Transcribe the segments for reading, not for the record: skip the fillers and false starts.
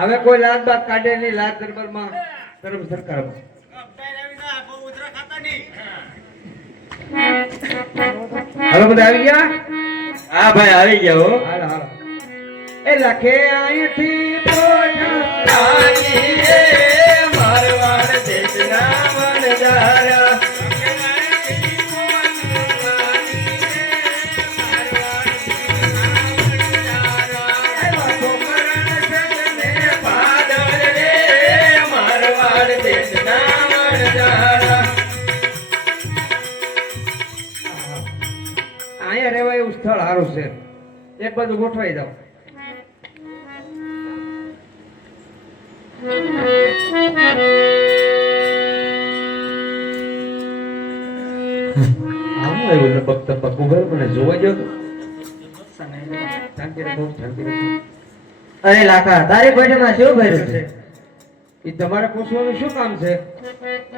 હવે કોઈ લાત બાત કાઢે નહીં, લાત દરબારમાં તરફ સરકારમાં હાલો બધા આવી ગયા? હા ભાઈ આવી ગયા હો. હાલો હાલો. એ લખે અહીંથી પોઠાણી રે મારવાડ દેશના વણજારા. અહીંયા રહેવા એવું સ્થળ સારું છે, એક બાજુ ગોઠવાઈ જાવ. આમ આવ્યું લપક તપક ઉભર મને જોવા ગયો તો શાંતિ રાખો, શાંતિ રાખો. અરે લાખા, તારી પેટમાં શું ભર્યું છે? એ તમારે પૂછવાનું શું કામ છે?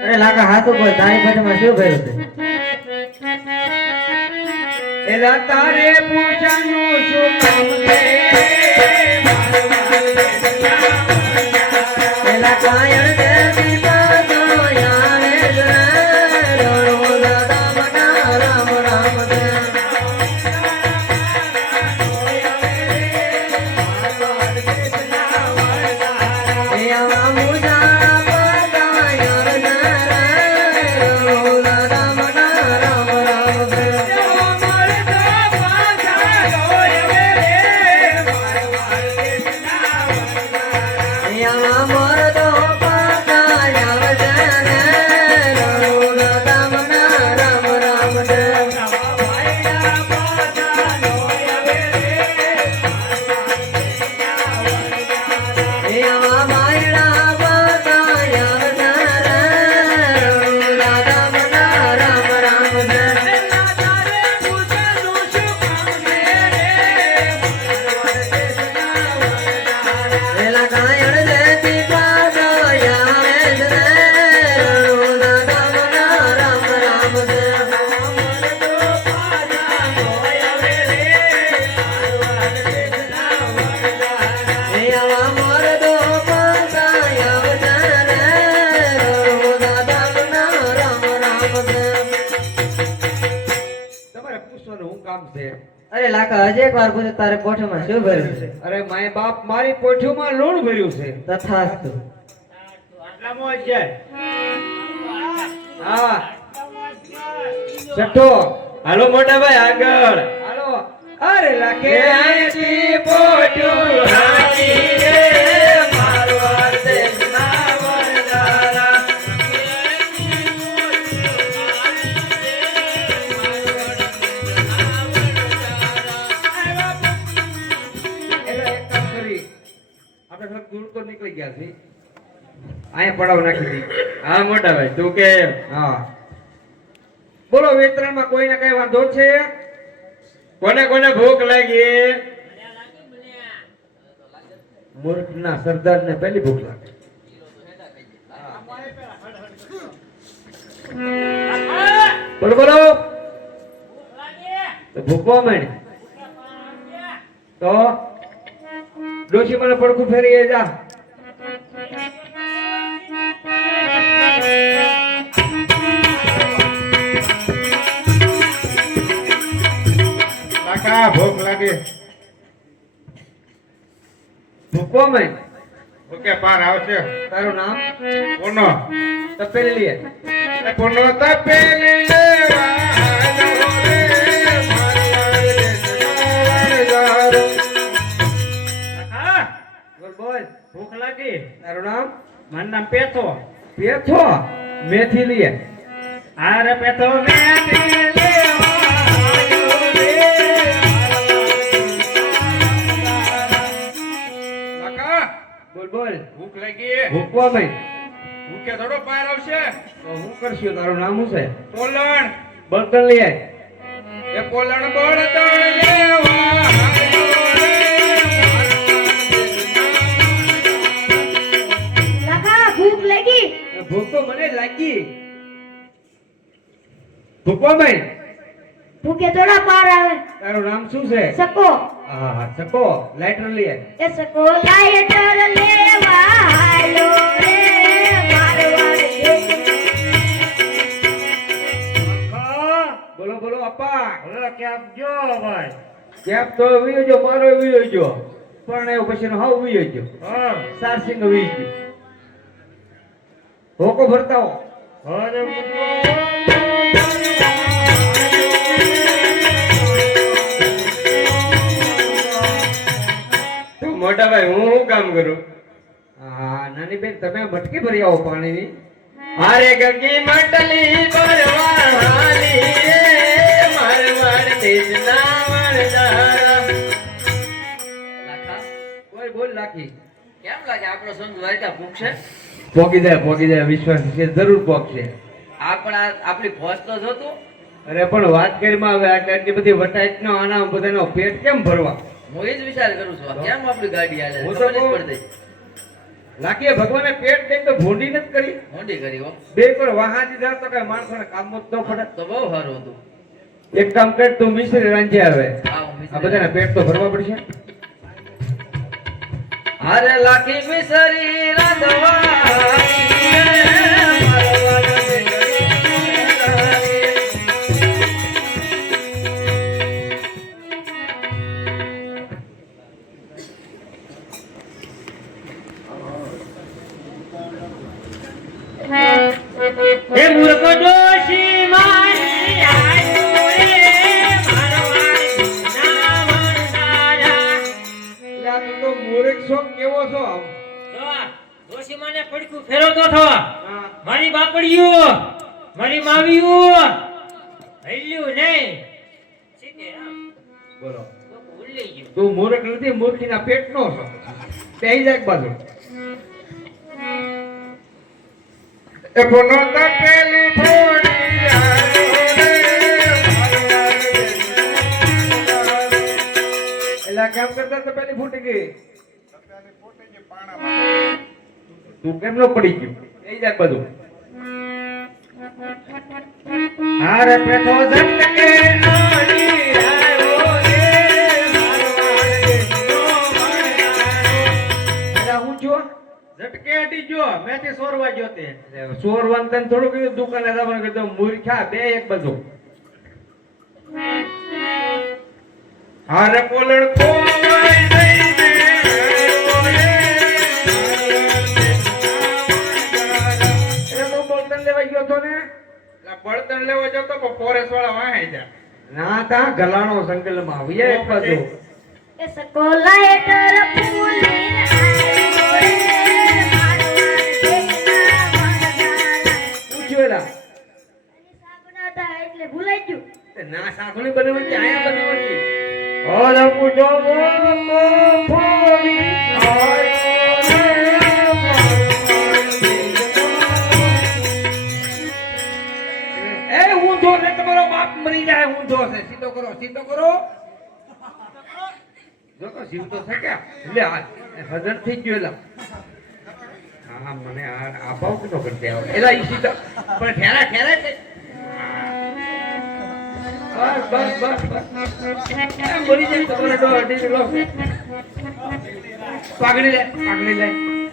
અરે લાખા, હાથું બોલ, તારી પેટમાં શું ભર્યું છે? એલા તારે પૂછવાનું શું કામ છે? એલા કાયણ દેવી પાસો યાણે રણો દાદા મના રામ રામ દે. એ આવા મુજા પાતા યાણ રણો દાદા મના રામ રામ દે. અરે લાખા, હજી એક વાર પૂછે, તારે કોઠામાં શું ભર્યું છે? અરે માય બાપ, મારી પોઠીમાં લૂણ ભર્યું છે. તથાસ્તુ. હા છઠ્ઠો. હાલો મોટા ભાઈ આગળ. હાલો. અરે લખે અહીંથી પોઠું હાથી રે મારવાડ દેશના વણજારા. આપણે થોડુંક દૂર તો નીકળી ગયા છે, અહીંયા પડાવ નાખી દી. હા મોટા ભાઈ તું કે. હા બોલો, વેતરણમાં કોઈને કઈ વાંધો છે? કોને કોને ભૂખ લાગી? મૂર્ખના સરદારને પહેલી ભૂખ લાગે. બોલો બોલો. તો ભૂખવા માંડ તો ડોશી મને પડખું ફેરી જા. કાકા ભૂખ લાગે. ભૂખવા માંડ. ઓકે પાર આવશે. તારું નામ? કોનો? તપેલી લે. કોનો તપેલી લેવાનો રે મારવાડ દેશના વણજારા. બોલ બોલ. ભૂખ લાગી. તારું નામ? મારું નામ પેથો. પેથો. મેથી લે. અરે પેથો મેથી લેવાનો રે. કાકા બોલ બોલ. ભૂખ લાગી. ભૂખવા માંડ. ભૂખે થોડો પાર આવશે. તો હું કરશું? તારું નામ શું છે? પોલણ. બળતણ લઈ આય. એ પોલણ બળતણ લેવા લાખા, ભૂખ લાગી. ભૂખ તો મને લાગી. ભૂખવા માંડ. ભૂખે થોડા પાર આવે. તારું નામ શું છે? સકો. હા સકો. લાઇટર લઈ આય. એ સકો લાઈટર લેવા કેમ તો વિયો જો મારો વિયો જો પણ એવું પછી હાવ વિયો જો હા સારસિંગ વિયો ગયો હોકો ભરતા હો અરે તો મોટા ભાઈ હું શું કામ કરું હા નાની બેન તમે મટકી ભરી આવો પાણીની અરે ગગી મંડલી પરવાળી રે મારવાડ દેશના વરદારા કોઈ બોલ લાખી કેમ લાગે આપણો સંગ દ્વારકા પૂછશે પોગી જાય વિશ્વાસ છે જરૂર પોગશે આપણી ફોજ તો જોતું અરે પણ વાત કરીમાં હવે આટલી બધી વટાઈટ નો આના બધાનો પેટ કેમ ભરવા હું એ જ વિચાર કરું છું કેમ આપણી ગાડી હાલે હું તો ખબર જ કહું. પડતી લાખીએ ભગવાને પેટ દઈને તો ભૂંડી નથી કરી મોટી કરી હો બે પર વાહા દીધા તો કઈ માણસોને કામ જ ન પડે તો બહુ સારું હતું એક કામ કર તું મિશ્રી રાંધે આવે હા હું આ બધાના પેટ તો ભરવા પડશે અરે લાખી મિસરી રાધવાઈ હે મૂર્ખ ડોશી મારી આયુ રે મારવાડી ના વરદારા. લા તું તો મૂર્ખ છો કેવો છો આમ જો આ ડોશી માને પડકું ફેરવતો થો હા. મારી બાપડીયું મારી માવીયું હલ્યું નહીં સીધે આમ બોલો તો ભૂલી ગયું તું મૂર્ખ નથી મૂર્ખીના પેટનો છો પેહી જાય એક બાજુ એ બોનો તપેલી ફોડી આયો રે મારવાડ દેશના વરદારા એલા કેમ કરતા તો પેલી ફૂટી ગઈ તું કેમ નો પડી ગયું પેહી જાય એક બાજુ હારે પેઠો ઝટકે આડી આયો રે મારવાડ દેશનો વરદારો એલા હું જો ઝટકે અડી જો મેથી સોરવા ગયો તે સોરવાન તને થોડું કીધું દુકાને જવાનું કીધું મૂર્ખા બે એક બાજુ હારે પોલડ કોવાઈ દઈ દે આયો રે મારવાડ દેશના વરદારા એટલે તું બોલતન લેવા ગયો તો ને લા બળતણ લેવા જતો પણ ફોરેસ્ટ વાળા વાહી જા ના તા ગલાણો સંકલમાં આવીએ એક બાજુ એ સકોલા હેઠળ ફૂલી આયો રે મારવાડ દેશના વરદારા. પૂછ્યું એલા એની શાક બનાવતા એટલે ભૂલાઈ ગયું તે ના સાસુની બનાવવાની આયા બનાવવાની હારે પૂજો બોલો ફોડી આયો રે મારવાડ એ ઊંધો છે તમારો બાપ મરી જાય ઊંધો છે સીધો કરો જો તો જીવ તો છે કે લે આ હજર થઈ ગયો એલા હા મને આ ભાવ કેનો કરતે આવે એલા ઈ સીધો પણ ઠેરા છે બસ એમ મરી જાય તમારે તો અડી લો પાઘડી લે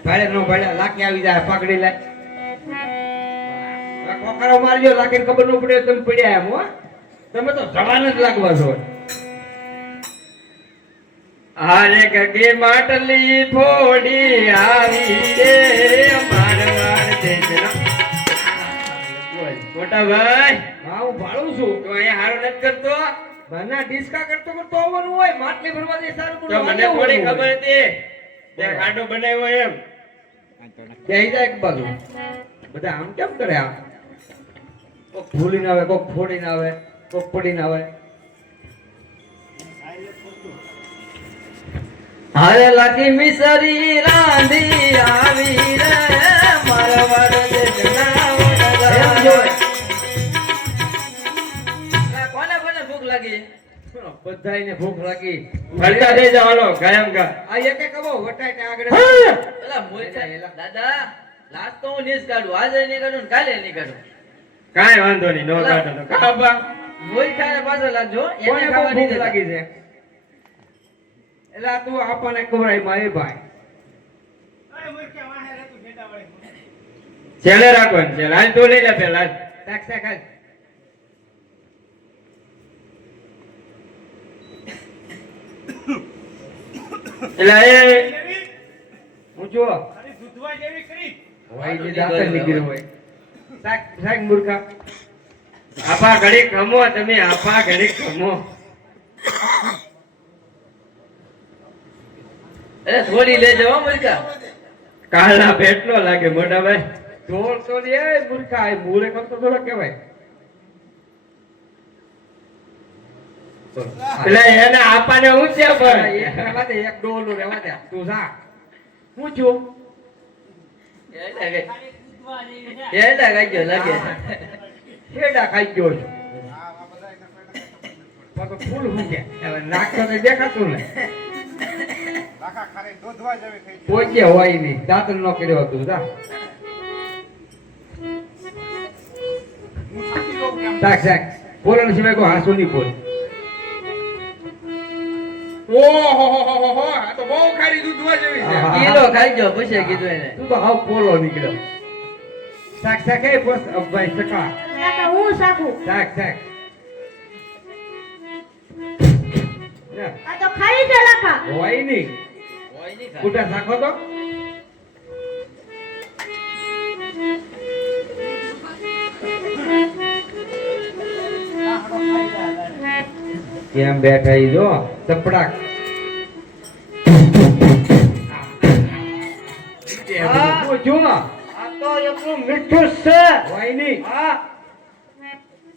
ભાડે નો ભાડે લાકી આવી જાય પાઘડી લે કોકરો મારજો લાકીને ખબર ન પડે તમે પડ્યા એમ હો તમે તો જવાન જ લાગવા છો હારે ગગી માટલી ફોડી આવી રે મારવાડ દેશના મોટા ભાઈ હા હું ભાડું છું તો અહીંયા હારો નથી કરતો બના ડિસ્કા કરતો આવવાનું હોય માટલી ભરવા દે સારું તો મને થોડી ખબર હતી તે ખાડો બનાવ્યો એમ કહી જાય એક બાજુ બધા આમ કેમ કરે આમ કોક ભૂલીને આવે કોક ફોડીને આવે કોક પડીને આવે હારે લાખી મિસરી રાંધી આવી રે મારવાડ દેશના વરદારા. કોને કોને ભૂખ લાગી બધાયને ભૂખ લાગી ફરતા થઈ જાવ હાલો કાયમ કા આ એક એક કબો વટાઈને આગળ પેલા મોટા દાદા લાસ્ટ તો હું નીસ કાઢું આજે નહીં કાઢું ને કાલે નહીં કાઢું કાંઈ વાંધો નહીં નો કાઢો તો કાબા મોઈ ખાને પાછો લાગજો એને કોને બહુ ખાવા નહીં ભૂખ દેતા. લાગી છે એટલે તું આપણને ખવડાય મારી ભાઈ છેલ્લે રાખવાનું છે લાલ તો લઈ લે પેલા શાક શાક હાલ. એટલે એ હું જો હોય જે દાંતર નીકળ્યું હોય શાક શાક મૂર્ખા આપા ઘડી ખમો તમે આપા ઘડી ખમો અરે થોડી લેજો હો મૂર્ખા. કાળના પેટનો લાગે મોટા ભાઈ ઢોળ તો લે મૂર્ખા એ મૂરે કરતો થોડો કહેવાય એટલે એને આપાને ઊંચ્યા પર એક રહેવા દે એક ડોલો રહેવા દે તું જા હું છું એડા ગાજો લાગે. હેડા ખાઈ ગયો છું પાછો ફૂલ હું ગયા હવે નાખતો તો દેખાતું ને પોચે હોય નહીં દાંતર નો કર્યો હતું જા શાક શાક બોલણ સિવાય કોઈ હાસુ નહીં બોલ ઓહો આ તો બહુ ખારી દૂધવા જેવી છે હા. કિલો ખાઈજો પૂછે કીધું એને. તું તો હાવ પોલો નીકળ્યો શાક શાક એ બસ ભાઈ સકા કાકા હું સાકું. શાક શાક જા, આ તો ખાઈ છે લાકા. હોય નહીં હોય નહીં ખાય. કુટા શાખો તો કેમ બેઠા ઈ જો ચપડાક જો આ તો એટલું મીઠું છે હોય નહીં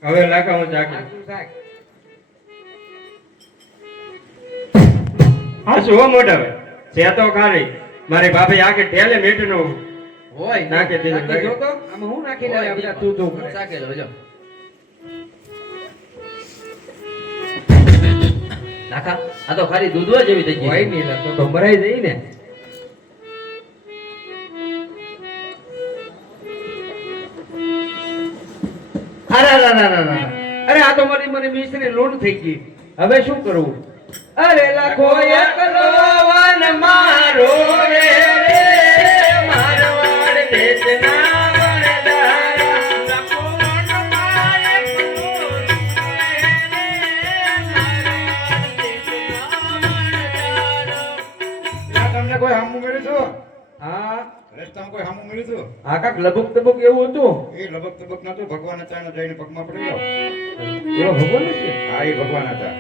હવે લાગા હું ચાકી સાચું શાક હા શું હો મોટા ભાઈ છે તો ખારી મારી ભાભી આખી ઠેલે મીઠનું હોય નાખી દીધું. નાખી જો તો આમાં હું નાખી દે હોય બધા તું તું કરે ચાકેલો જો. નાખા આ તો ખાલી દૂધવા જેવી થઈ હોય ગઈ. નહીં એટલે તો મરાઈ જઈ ને અરે આ તો મારી મિશ્રી લોટ થઈ ગઈ હવે શું કરવું અરે લાખો એકલો વન મારો રે મારવાડ દેશના વણદારા, લાખો વન મારે ફૂલ રે, મારવાડ દેશના વણદારા. તમને કોઈ હામું મળ્યું છું હા રસ્તામાં કોઈ હામું મળ્યું છું આ કાક લબક તબક એવું હતું એ લબક તબક નતું ભગવાન હતા જઈને પગમાં પડ્યો એવો ભગવાન છે હા એ ભગવાન હતા